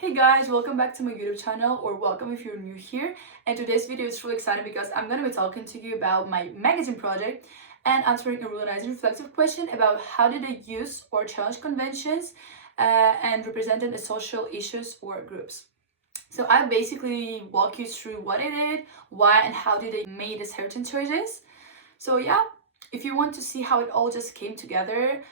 Hey guys, welcome back to my YouTube channel, or welcome if you're new here. And today's video is really exciting because I'm going to be talking to you about my magazine project and answering a really nice reflective question about how did I use or challenge conventions and represented the social issues or groups. So I basically walk you through what I did, why and how did I made certain choices. So yeah, if you want to see how it all just came together,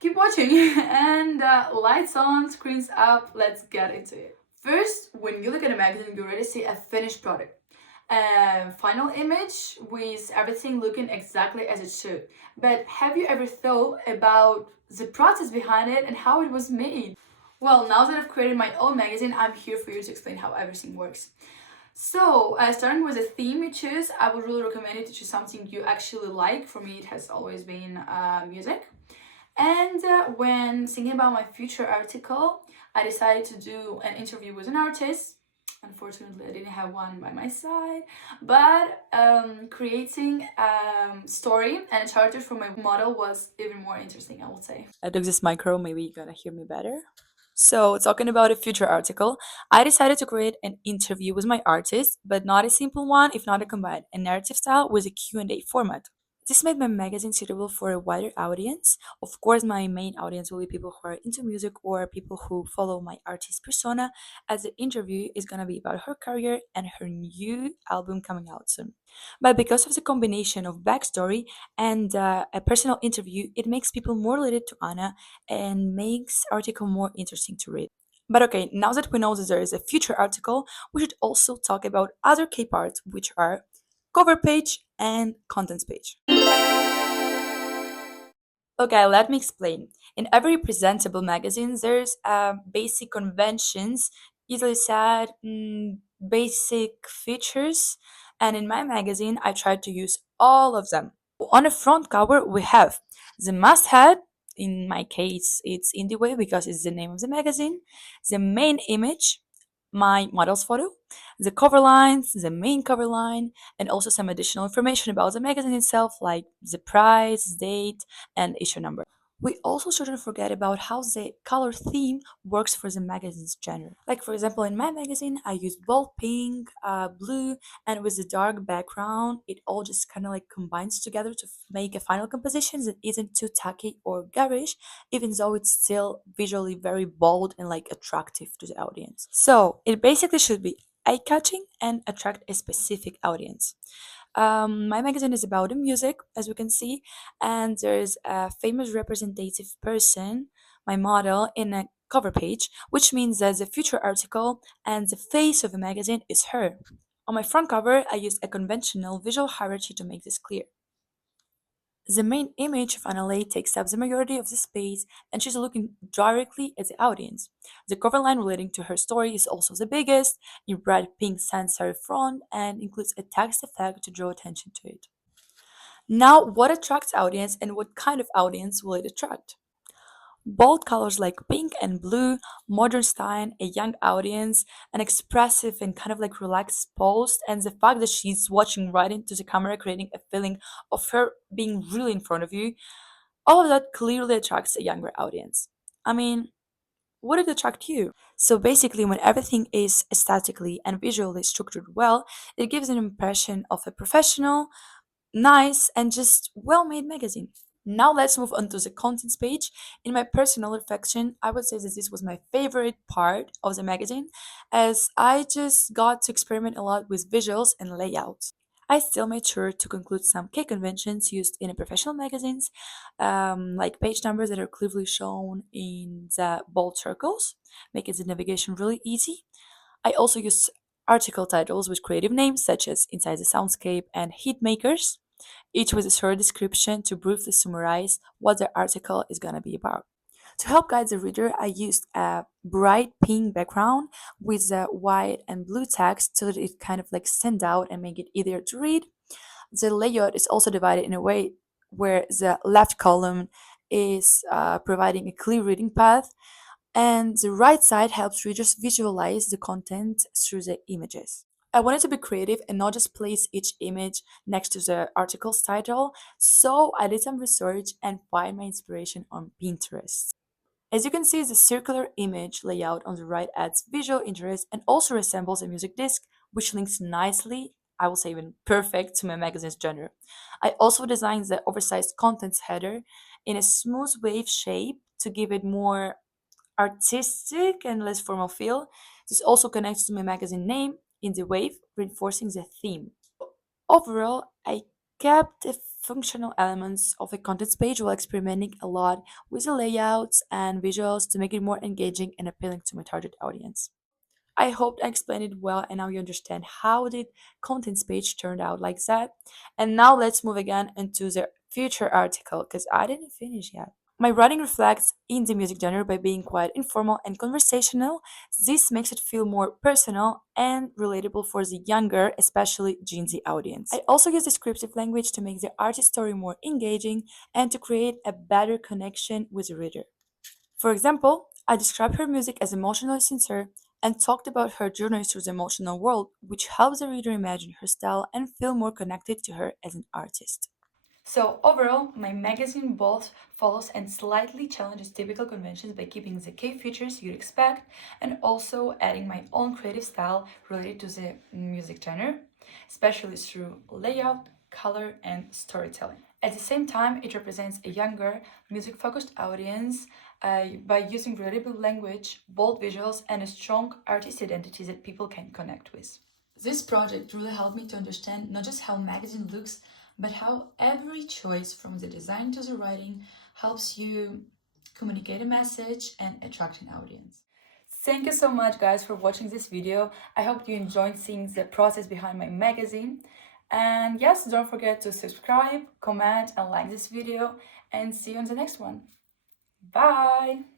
keep watching. And lights on, screens up, let's get into it. First, when you look at a magazine, you already see a finished product. Final image with everything looking exactly as it should. But have you ever thought about the process behind it and how it was made? Well, now that I've created my own magazine, I'm here for you to explain how everything works. So, starting with the theme you choose, I would really recommend you to choose something you actually like. For me, it has always been music. And when thinking about my future article, I decided to do an interview with an artist. Unfortunately, I didn't have one by my side, but creating a story and a character for my model was even more interesting, I would say. I took this micro, maybe you're gonna hear me better. So, talking about a future article, I decided to create an interview with my artist, but not a simple one, if not a combined, a narrative style with a Q&A format. This made my magazine suitable for a wider audience. Of course, my main audience will be people who are into music or people who follow my artist persona, as the interview is gonna be about her career and her new album coming out soon. But because of the combination of backstory and a personal interview, it makes people more related to Anna and makes article more interesting to read. But okay, now that we know that there is a future article, we should also talk about other key parts, which are cover page and contents page. Okay, let me explain. In every presentable magazine, there's basic conventions, easily said, basic features, and in my magazine, I tried to use all of them. On the front cover, we have the masthead. In my case, it's Indie Way because it's the name of the magazine. The main image, my model's photo, the cover lines, the main cover line, and also some additional information about the magazine itself, like the price, date, and issue number. We also shouldn't forget about how the color theme works for the magazine's genre. Like, for example, in my magazine, I use bold pink, blue, and with the dark background, it all just kind of like combines together to make a final composition that isn't too tacky or garish, even though it's still visually very bold and like attractive to the audience. So, it basically should be eye catching and attract a specific audience. My magazine is about the music, as we can see, and there's a famous representative person, my model, in a cover page, which means that the future article and the face of the magazine is her. On my front cover, I used a conventional visual hierarchy to make this clear. The main image of Annalee takes up the majority of the space and she's looking directly at the audience. The cover line relating to her story is also the biggest, in bright pink sans serif font, and includes a text effect to draw attention to it. Now, what attracts audience and what kind of audience will it attract? Bold colors like pink and blue, modern style, a young audience, an expressive and kind of like relaxed pose, and the fact that she's watching right into the camera, creating a feeling of her being really in front of you, all of that clearly attracts a younger audience. I mean, would it attract you? So basically, when everything is aesthetically and visually structured well, it gives an impression of a professional, nice, and just well made magazine. Now let's move on to the contents page. In my personal reflection, I would say that this was my favorite part of the magazine as I just got to experiment a lot with visuals and layouts. I still made sure to conclude some key conventions used in professional magazines, like page numbers that are clearly shown in the bold circles, making the navigation really easy. I also used article titles with creative names such as Inside the Soundscape and Heat Makers, each with a short description to briefly summarize what the article is going to be about. To help guide the reader, I used a bright pink background with the white and blue text so that it kind of like stand out and make it easier to read. The layout is also divided in a way where the left column is providing a clear reading path, and the right side helps readers visualize the content through the images. I wanted to be creative and not just place each image next to the article's title, so I did some research and find my inspiration on Pinterest. As you can see, the circular image layout on the right adds visual interest and also resembles a music disc, which links nicely, I will say even perfect, to my magazine's genre. I also designed the oversized contents header in a smooth wave shape to give it more artistic and less formal feel. This also connects to my magazine name in the wave, reinforcing the theme. Overall, I kept the functional elements of a contents page while experimenting a lot with the layouts and visuals to make it more engaging and appealing to my target audience. I hope I explained it well and now you understand how the contents page turned out like that. And now let's move again into the future article because I didn't finish yet. My writing reflects in the music genre by being quite informal and conversational. This makes it feel more personal and relatable for the younger, especially Gen Z audience. I also use descriptive language to make the artist story more engaging and to create a better connection with the reader. For example, I described her music as emotionally sincere and talked about her journey through the emotional world, which helps the reader imagine her style and feel more connected to her as an artist. So, overall, my magazine both follows and slightly challenges typical conventions by keeping the key features you'd expect and also adding my own creative style related to the music genre, especially through layout, color, and storytelling. At the same time, it represents a younger, music focused audience by using relatable language, bold visuals, and a strong artist identity that people can connect with. This project really helped me to understand not just how magazine looks, but how every choice from the design to the writing helps you communicate a message and attract an audience. Thank you so much guys for watching this video. I hope you enjoyed seeing the process behind my magazine. And yes, don't forget to subscribe, comment and like this video and see you on the next one. Bye!